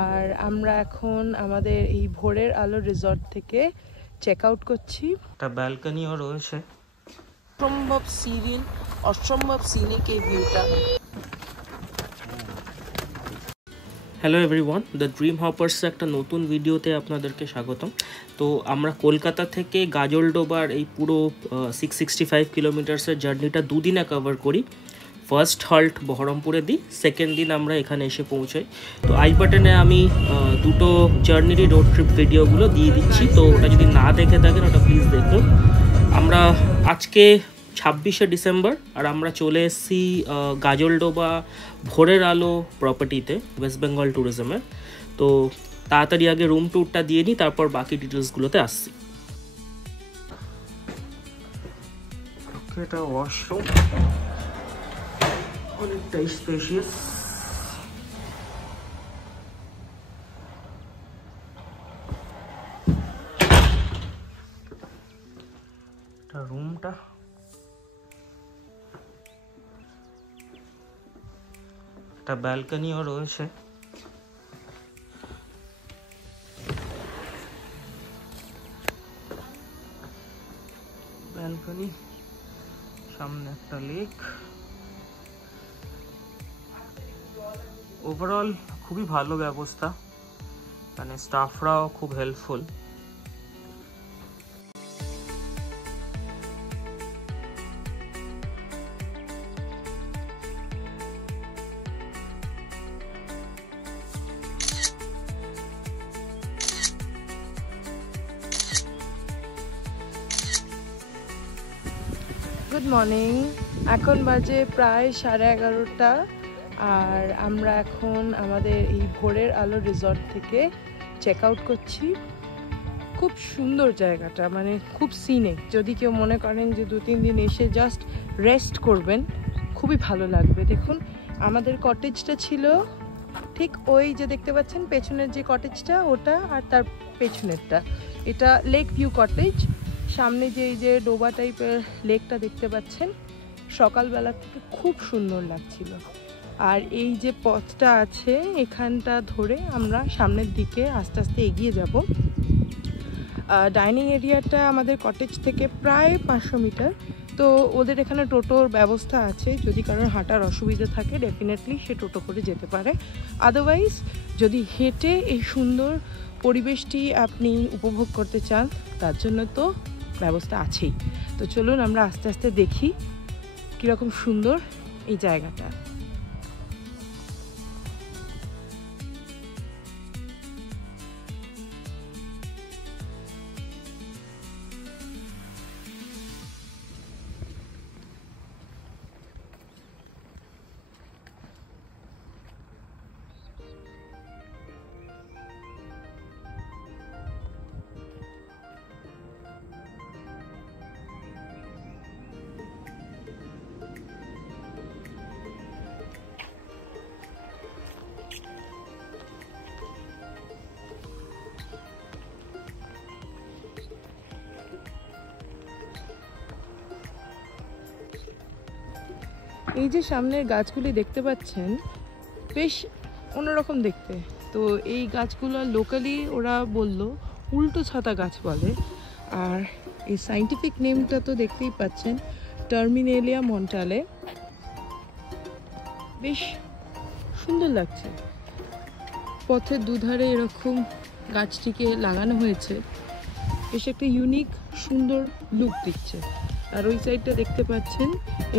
আর আমরা এখন আমাদের এই ভোরের আলো রিসর্ট থেকে চেক আউট করছি। একটা ব্যালকনিও রয়েছে, অসম্ভব সিনিক এই ভিউটা। Hello everyone, the dream hoppers একটা নতুন ভিডিওতে আপনাদেরকে স্বাগতম। তো আমরা কলকাতা থেকে গাজলডোবার এই পুরো 665 কিলোমিটার্সের জার্নিটা দুদিনে কভার করি। ফার্স্ট হল্ট বহরমপুরে দিই, সেকেন্ড দিন আমরা এখানে এসে পৌঁছাই। তো আই বাটনে আমি দুটো জার্নিরই রোড ট্রিপ ভিডিওগুলো দিয়ে দিচ্ছি, তো ওটা যদি না দেখে থাকেন ওটা প্লিজ দেখুন। আমরা আজকে 26শে ডিসেম্বর আর আমরা চলে এসেছি গাজলডোবা ভোরের আলো প্রপার্টিতে, ওয়েস্ট বেঙ্গল ট্যুরিজমের। তো তাড়াতাড়ি আগে রুম ট্যুরটা দিয়ে নিই, তারপর বাকি ডিটেলসগুলোতে আসছি। এটা ওয়াশরুম, অনেকটাই স্পেশিয়াস। এটা রুমটা, একটা ব্যালকনিও রয়েছে। ব্যালকনি, সামনে একটা লেক। ওভারঅল খুবই ভালো ব্যবস্থা, মানে স্টাফরাও খুব হেল্পফুল। গুড মর্নিং, এখন বাজে প্রায় 11:30, আর আমরা এখন আমাদের এই ভোরের আলো রিসর্ট থেকে চেক আউট করছি। খুব সুন্দর জায়গাটা, মানে খুব সিনিক। যদি কেউ মনে করেন যে 2-3 দিন এসে জাস্ট রেস্ট করবেন, খুবই ভালো লাগবে। দেখুন, আমাদের কটেজটা ছিল ঠিক ওই যে দেখতে পাচ্ছেন পেছনের যে কটেজটা, ওটা আর তার পেছনেরটা এটা লেক ভিউ কটেজ। সামনে যে এই যে ডোবা টাইপের লেকটা দেখতে পাচ্ছেন, সকালবেলা থেকে খুব সুন্দর লাগছিল। আর এই যে পথটা আছে এখানটা ধরে আমরা সামনের দিকে আস্তে আস্তে এগিয়ে যাব। ডাইনিং এরিয়াটা আমাদের কটেজ থেকে প্রায় 500 মিটার। তো ওদের এখানে টোটোর ব্যবস্থা আছে, যদি কারোর হাঁটার অসুবিধা থাকে ডেফিনেটলি সে টোটো করে যেতে পারে। আদারওয়াইজ যদি হেঁটে এই সুন্দর পরিবেশটি আপনি উপভোগ করতে চান, তার জন্য তো ব্যবস্থা আছেই। তো চলুন আমরা আস্তে আস্তে দেখি কীরকম সুন্দর এই জায়গাটা। এই যে সামনের গাছগুলি দেখতে পাচ্ছেন, বেশ অন্যরকম দেখতে। তো এই গাছগুলো লোকালি ওরা বলল উল্টো ছাতা গাছ বলে, আর এই সাইন্টিফিক নেমটা তো দেখতেই পাচ্ছেন, টার্মিনেলিয়া মন্টালে। বেশ সুন্দর লাগছে। পথের দুধারে এরকম গাছটিকে লাগানো হয়েছে, বেশ একটা ইউনিক সুন্দর লুক দিচ্ছে। আর ওই সাইডটা দেখতে পাচ্ছেন,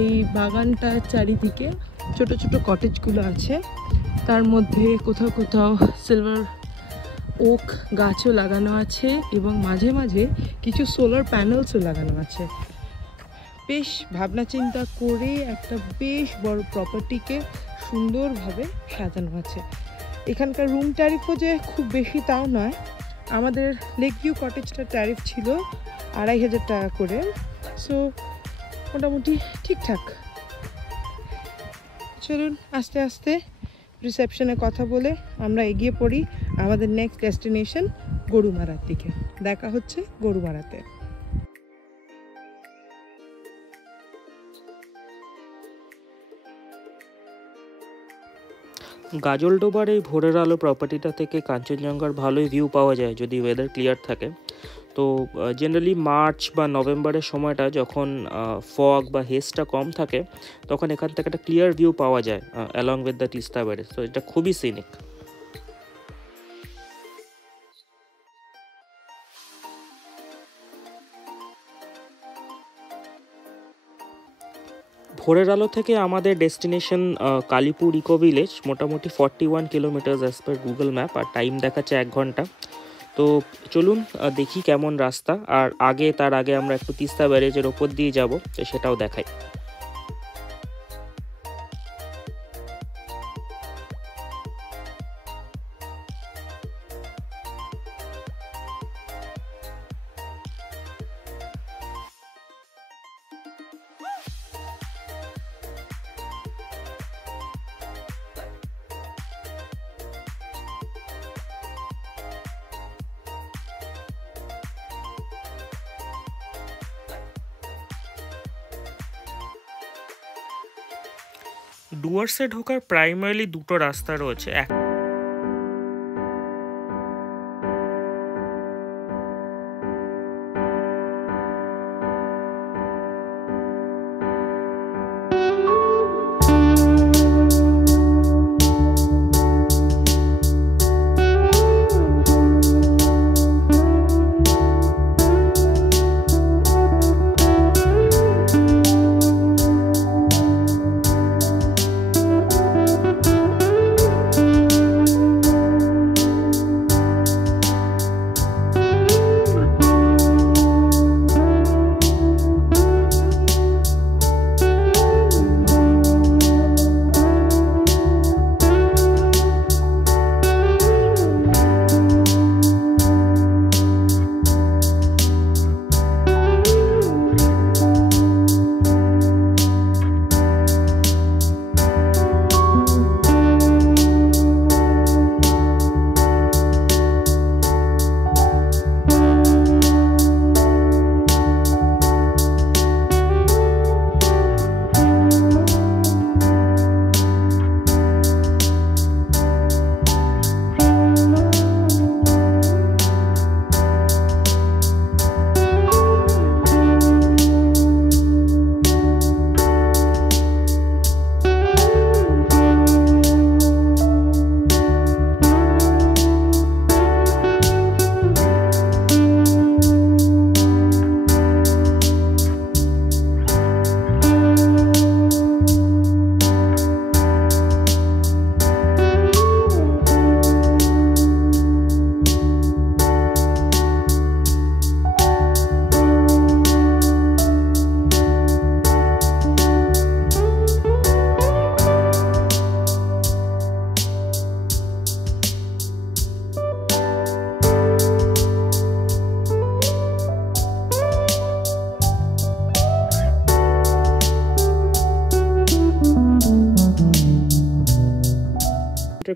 এই বাগানটার চারিদিকে ছোট ছোট কটেজগুলো আছে, তার মধ্যে কোথাও কোথাও সিলভার ওক গাছও লাগানো আছে এবং মাঝে মাঝে কিছু সোলার প্যানেলসও লাগানো আছে। বেশ ভাবনা চিন্তা করে একটা বেশ বড় প্রপার্টিকে সুন্দরভাবে সাজানো আছে। এখানকার রুম ট্যারিফও যে খুব বেশি তাও নয়। আমাদের লেক ভিউ কটেজটার ট্যারিফ ছিল 2500 টাকা করে, সো মোটামুটি ঠিকঠাক। চলুন আস্তে আস্তে রিসেপশনে কথা বলে আমরা এগিয়ে পড়ি আমাদের নেক্সট ডেস্টিনেশন গরুমারার দিকে। দেখা হচ্ছে গরুমারাতে। গাজলডোবার এই ভোরের আলো প্রপার্টিটা থেকে কাঞ্চনজঙ্ঘার ভালোই ভিউ পাওয়া যায় যদি ওয়েদার ক্লিয়ার থাকে। তো জেনারেলি মার্চ বা নভেম্বরের সময়টা যখন ফগ বা হেজটা কম থাকে তখন এখান থেকে একটা ক্লিয়ার ভিউ পাওয়া যায় along with the Teesta barrage. তো এটা খুবই সিনিক। ভোরের আলো থেকে আমাদের ডেস্টিনেশন কালীপুর ইকো ভিলেজ, মোটামুটি 41 kilometres as per Google map, আর টাইম দেখাচ্ছে 1 ঘন্টা। তো চলুন দেখি কেমন রাস্তা, আর তার আগে আমরা একটু তিস্তা ব্যারেজের ওপর দিয়ে যাব, তো সেটাও দেখাই। ডুয়ার্সে ঢোকার প্রাইমারিলি দুটো রাস্তা রয়েছে।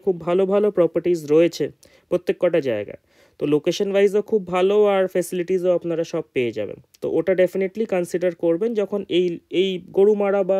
খুব ভালো ভালো প্রপার্টিজ রয়েছে প্রত্যেক কটা জায়গায়। তো লোকেশন ওয়াইজও খুব ভালো, আর ফেসিলিটিসও আপনারা সব পেয়ে যাবেন। তো ওটা ডেফিনেটলি কনসিডার করবেন যখন এই গরুমারা বা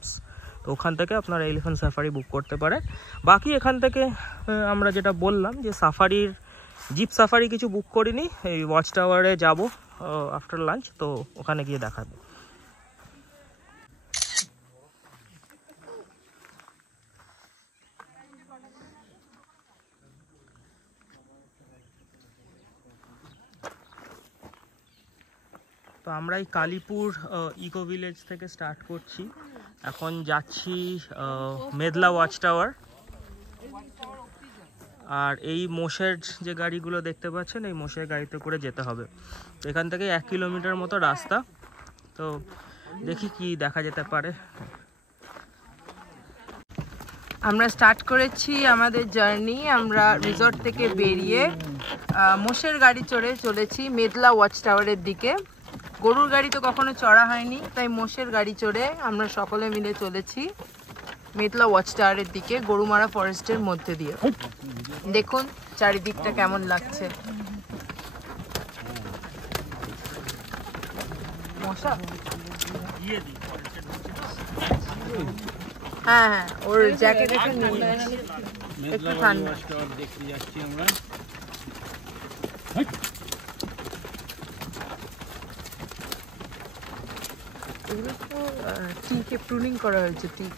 ক্যাম্পস। তো ওখান থেকে আপনারা এলিফ্যান্ট সাফারি বুক করতে পারেন। বাকি এখান থেকে আমরা যেটা বললাম যে সাফারির জিপ সাফারি কিছু বুক করিনি, এই ওয়াচ টাওয়ারে যাবো আফটার লাঞ্চ, তো ওখানে গিয়ে দেখাবো। তো আমরা এই কালীপুর ইকো ভিলেজ থেকে স্টার্ট করছি, এখন যাচ্ছি মেদলা ওয়াচ টাওয়ার। আর এই মোষের যে গাড়িগুলো দেখতে পাচ্ছেন, এই মোষের গাড়িতে করে যেতে হবে। তো এখান থেকে 1 কিলোমিটার মতো রাস্তা, তো দেখি কি দেখা যেতে পারে। আমরা স্টার্ট করেছি আমাদের জার্নি। আমরা রিসর্ট থেকে বেরিয়ে মোষের গাড়ি চড়ে চলেছি মেদলা ওয়াচ টাওয়ারের দিকে। গরুর গাড়ি তো কখনো চড়া হয়নি, তাই মোষের গাড়ি চড়ে আমরা সকলে মিলে চলেছি মেদলা ওয়াচ টাওয়ারের দিকে, গরুমারা ফরেস্টের মধ্যে দিয়ে। দেখুন চারিদিকটা কেমন লাগছে। মশা, হ্যাঁ হ্যাঁ, ওর জ্যাকেট একটু ঠান্ডা। দেখতে যাচ্ছি আমরা। এগুলো তো টিকে প্রুনিং করা হয়েছে, টিক।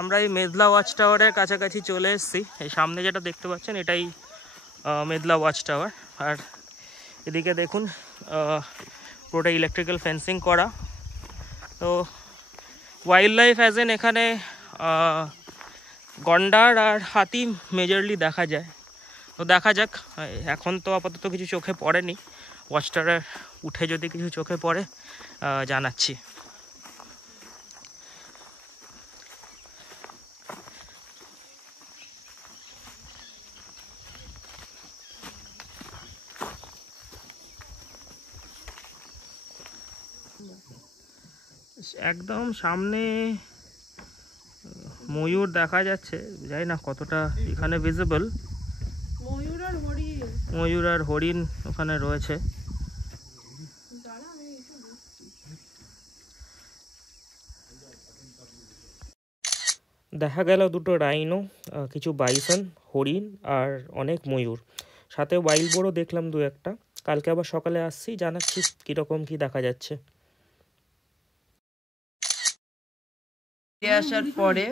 আমরা এই মেদলা ওয়াচ টাওয়ারের কাছাকাছি চলে এসেছি। এই সামনে যেটা দেখতে পাচ্ছেন এটাই মেদলা ওয়াচ টাওয়ার। আর এদিকে দেখুন পুরোটা ইলেকট্রিক্যাল ফেন্সিং করা। তো ওয়াইল্ড লাইফ অ্যাজ এন এখানে গন্ডার আর হাতি মেজরলি দেখা যায়। তো দেখা যাক, এখন তো আপাতত কিছু চোখে পড়েনি, ওয়াচ টাওয়ারে উঠে যদি কিছু চোখে পড়ে জানাচ্ছি। একদম সামনে ময়ূর দেখা যাচ্ছে, জানি না কতটা এখানে ভিজিবল। ময়ূর আর হরিণ ওখানে রয়েছে। দেখা গেল দুটো রাইনো, কিছু বাইসন, হরিণ আর অনেক ময়ূর, সাথে ওয়াইল্ড বোরও দেখলাম 2-1টা। কালকে আবার সকালে আসছি, জানাচ্ছি কীরকম কি দেখা যাচ্ছে। ফিরে আসার পরে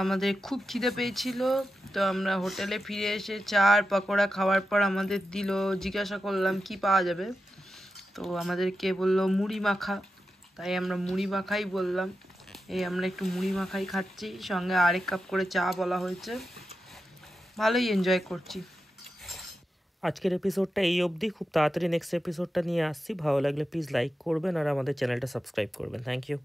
আমাদের খুব খিদে পেয়েছিল, তো আমরা হোটেলে ফিরে এসে চা আর পকোড়া খাওয়ার পর আমাদের দিল, জিজ্ঞাসা করলাম কি পাওয়া যাবে, তো আমাদেরকে বলল মুড়ি মাখা, তাই আমরা মুড়ি মাখাই বললাম। এই আমরা একটু মুড়ি মাখাই খাচ্ছি, সঙ্গে আরেক কাপ করে চা বলা হয়েছে। ভালোই এনজয় করছি। আজকের এপিসোডটা এই অবধি, খুব তাড়াতাড়ি নেক্সট এপিসোডটা নিয়ে আসছি। ভালো লাগলে প্লিজ লাইক করবেন আর আমাদের চ্যানেলটা সাবস্ক্রাইব করবেন। Thank you.